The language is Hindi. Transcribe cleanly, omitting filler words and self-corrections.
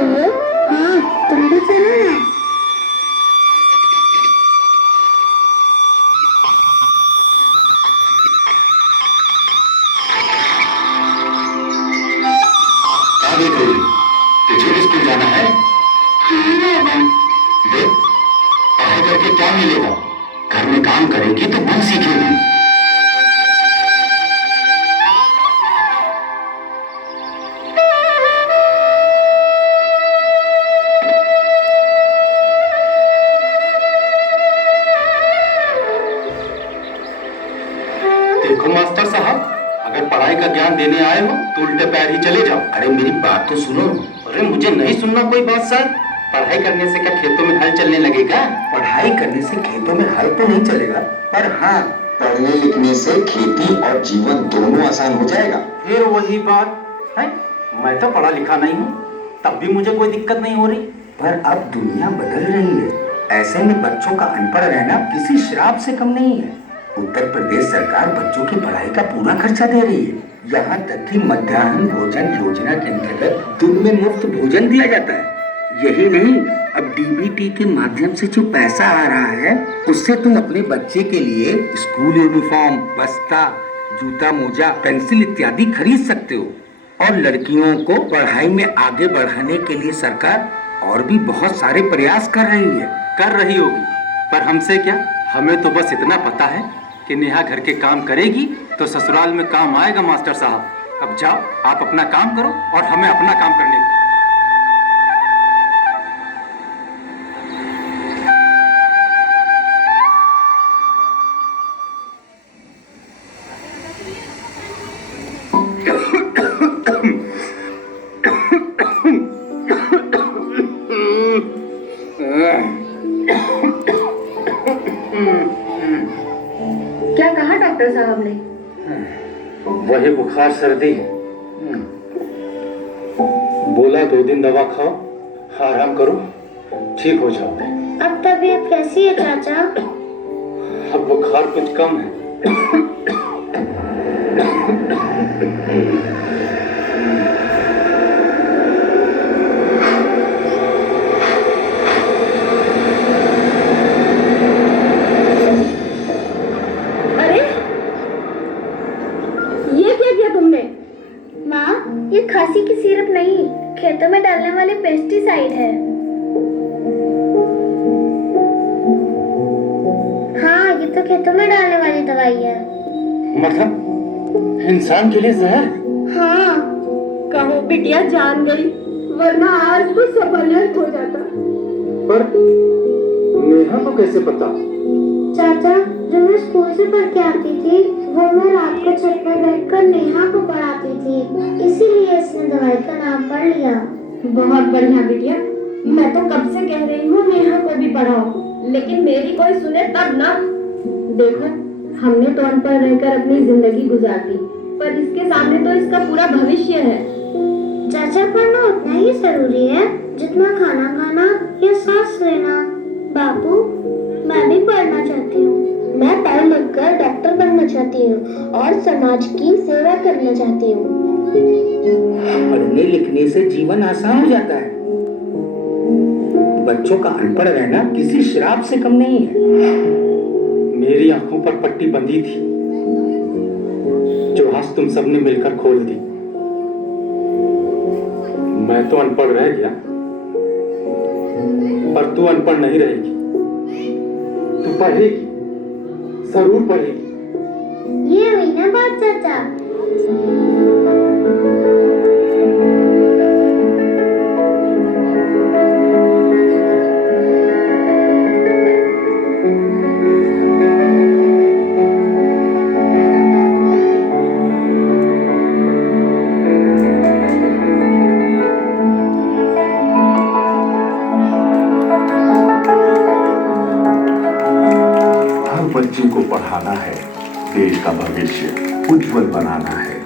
हाँ, तुम भी चलो ना। क्या देख रही है? तुझे भी स्कूल जाना है? हाँ बाबा। देख, पढ़ाई करके क्या मिलेगा? घर में काम करेगी तो गुण सीखेगी। देखो मास्टर साहब, अगर पढ़ाई का ज्ञान देने आए हो तो उल्टे पैर ही चले जाओ। अरे मेरी बात तो सुनो। अरे मुझे नहीं सुनना कोई बात सर। पढ़ाई करने से क्या खेतों में हल चलने लगेगा? पढ़ाई करने से खेतों में हल तो नहीं चलेगा, पर हाँ, पढ़ने लिखने से खेती और जीवन दोनों आसान हो जाएगा। फिर वही बात है, मैं तो पढ़ा लिखा नहीं हूँ, तब भी मुझे कोई दिक्कत नहीं हो रही। पर अब दुनिया बदल रही है। ऐसे में बच्चों का अनपढ़ रहना किसी श्राप से कम नहीं है। उत्तर प्रदेश सरकार बच्चों की पढ़ाई का पूरा खर्चा दे रही है। यहाँ तक कि मध्याह्न भोजन योजना के अंतर्गत दिन में मुफ्त भोजन दिया जाता है। यही नहीं, अब डीबीटी के माध्यम से जो पैसा आ रहा है, उससे तुम अपने बच्चे के लिए स्कूल यूनिफॉर्म, बस्ता, जूता, मोजा, पेंसिल इत्यादि खरीद सकते हो। और लड़कियों को पढ़ाई में आगे बढ़ाने के लिए सरकार और भी बहुत सारे प्रयास कर रही है। कर रही होगी, पर हमसे क्या? हमें तो बस इतना पता है कि नेहा घर के काम करेगी तो ससुराल में काम आएगा। मास्टर साहब, अब जाओ, आप अपना काम करो और हमें अपना काम करने दो। क्या कहा डॉक्टर साहब ने? वही बुखार सर्दी। बोला 2 दिन दवा खाओ, आराम करो, ठीक हो जाओगे। अब तबीयत कैसी है चाचा? अब बुखार कुछ कम है। ये खांसी की सिरप नहीं, खेतों में डालने वाले पेस्टिसाइड है। हाँ, ये तो खेतों में डालने वाली दवाई है। मतलब इंसान के लिए जहर? हाँ। कहो बिटिया जान गई, वरना आज वो सब अलर्ट हो जाता। पर नेहा को कैसे पता? चाचा, जब मैं स्कूल से पढ़ के आती थी, वो मैं रात को छत पर बैठकर नेहा को पढ़ाती थी, इसीलिए इसने दवाई का नाम पढ़ लिया। बहुत बढ़िया बिटिया, मैं तो कब से कह रही हूँ नेहा को भी पढ़ाओ, लेकिन मेरी कोई सुने तब ना। देखो, हमने तो अनपढ़ रहकर अपनी जिंदगी गुजार दी, पर इसके सामने तो इसका पूरा भविष्य है। चाचा, पढ़ना उतना ही जरूरी है जितना खाना खाना या सांस लेना। बापू, मैं भी पढ़ना चाहती हूँ। मैं पढ़ लिख कर डॉक्टर बनना चाहती हूँ और समाज की सेवा करना चाहती हूँ। पढ़ने लिखने से जीवन आसान हो जाता है। बच्चों का अनपढ़ रहना किसी श्राप से कम नहीं है। मेरी आंखों पर पट्टी बंधी थी, जो आज तुम सबने मिलकर खोल दी। मैं तो अनपढ़ रह गया, पर तू अनपढ़ नहीं रहेगी। तू पढ़ेगी, जरूर पढ़ेगी। ये हुई ना बात चाचा। बच्चे को पढ़ाना है, देश का भविष्य उज्जवल बनाना है।